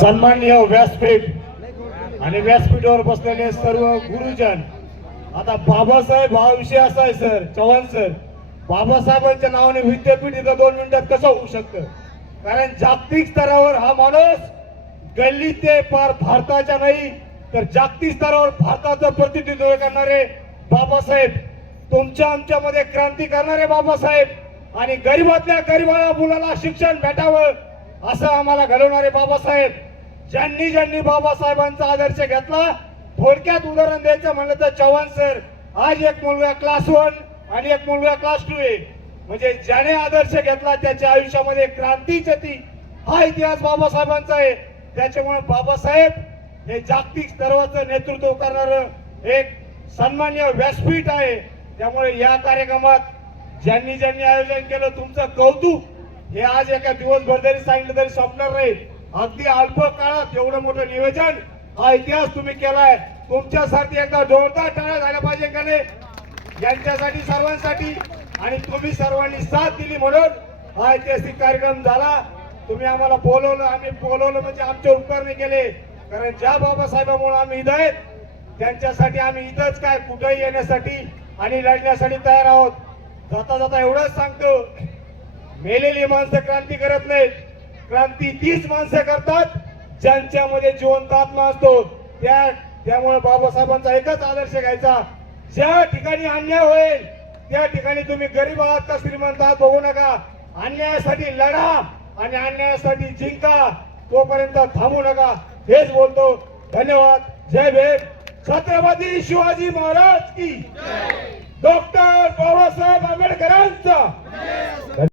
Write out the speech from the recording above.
सन्माननीय व्यासपीठ आणि व्यासपीठावर बसलेले सर्व गुरुजन, आता बाबासाहेब हा विषय असा आहे सर, चव्हाण सर, बाबासाहेबांच्या नावाने विद्यापीठ इथं 2 मिनिटात कसं होऊ शकतं? कारण जागतिक स्तरावर हा माणूस गल्ली ते पार भारताच्या नाही तर जागतिक स्तरावर भारताचं प्रतिनिधित्व करणारे बाबासाहेब, तुमच्या आमच्यामध्ये क्रांती करणारे बाबासाहेब आणि गरीबातल्या गरीबाला मुलाला शिक्षण भेटावं असं आम्हाला घडवणारे बाबासाहेब, ज्यांनी ज्यांनी बाबासाहेबांचा आदर्श घेतला. थोडक्यात उदाहरण द्यायचं म्हणलं तर चव्हाण सर, आज एक मुलगा क्लास 1 आणि एक मुलगा क्लास 2 आहे. म्हणजे ज्याने आदर्श घेतला त्याच्या आयुष्यामध्ये क्रांतीची ती हा इतिहास बाबासाहेबांचा आहे. त्याच्यामुळे बाबासाहेब हे जागतिक स्तरावरचं नेतृत्व करणारं एक सन्माननीय व्यासपीठ आहे. त्यामुळे या कार्यक्रमात ज्यांनी ज्यांनी आयोजन केलं तुमचं कौतुक. हे आज एका दिवसभर जरी सांगितलं तरी संपणार नाही. अगदी अल्प काळात एवढं मोठं नियोजन, हा इतिहास तुम्ही केलाय. तुमच्यासाठी एकदा जोरदार टाळ्या झाल्या पाहिजे का नाही यांच्यासाठी, सर्वांसाठी. आणि तुम्ही सर्वांनी साथ दिली म्हणून हा ऐतिहासिक कार्यक्रम झाला. तुम्ही आम्हाला बोलवलं, आम्ही बोलवलं म्हणजे आमचे उपकार नाही केले. कारण ज्या बाबासाहेबांमुळे आम्ही इथं आहेत त्यांच्यासाठी आम्ही इथंच काय कुठेही येण्यासाठी आणि लढण्यासाठी तयार आहोत. जाता जाता एवढंच सांगतो, मेलेली माणसं क्रांती करत नाहीत, क्रांती तीच माणसं करतात ज्यांच्यामध्ये जिवंत आत्मा असतो. त्यामुळे बाबासाहेबांचा एकच आदर्श घ्यायचा, ज्या ठिकाणी अन्याय होईल त्या ठिकाणी तुम्ही गरीब आहात का श्रीमंत आहात बघू नका, अन्यायासाठी लढा आणि अन्यायासाठी जिंका, तोपर्यंत थांबू नका. हेच बोलतो. धन्यवाद. जय भीम. छत्रपती शिवाजी महाराज की, डॉक्टर बाबासाहेब आंबेडकरांचा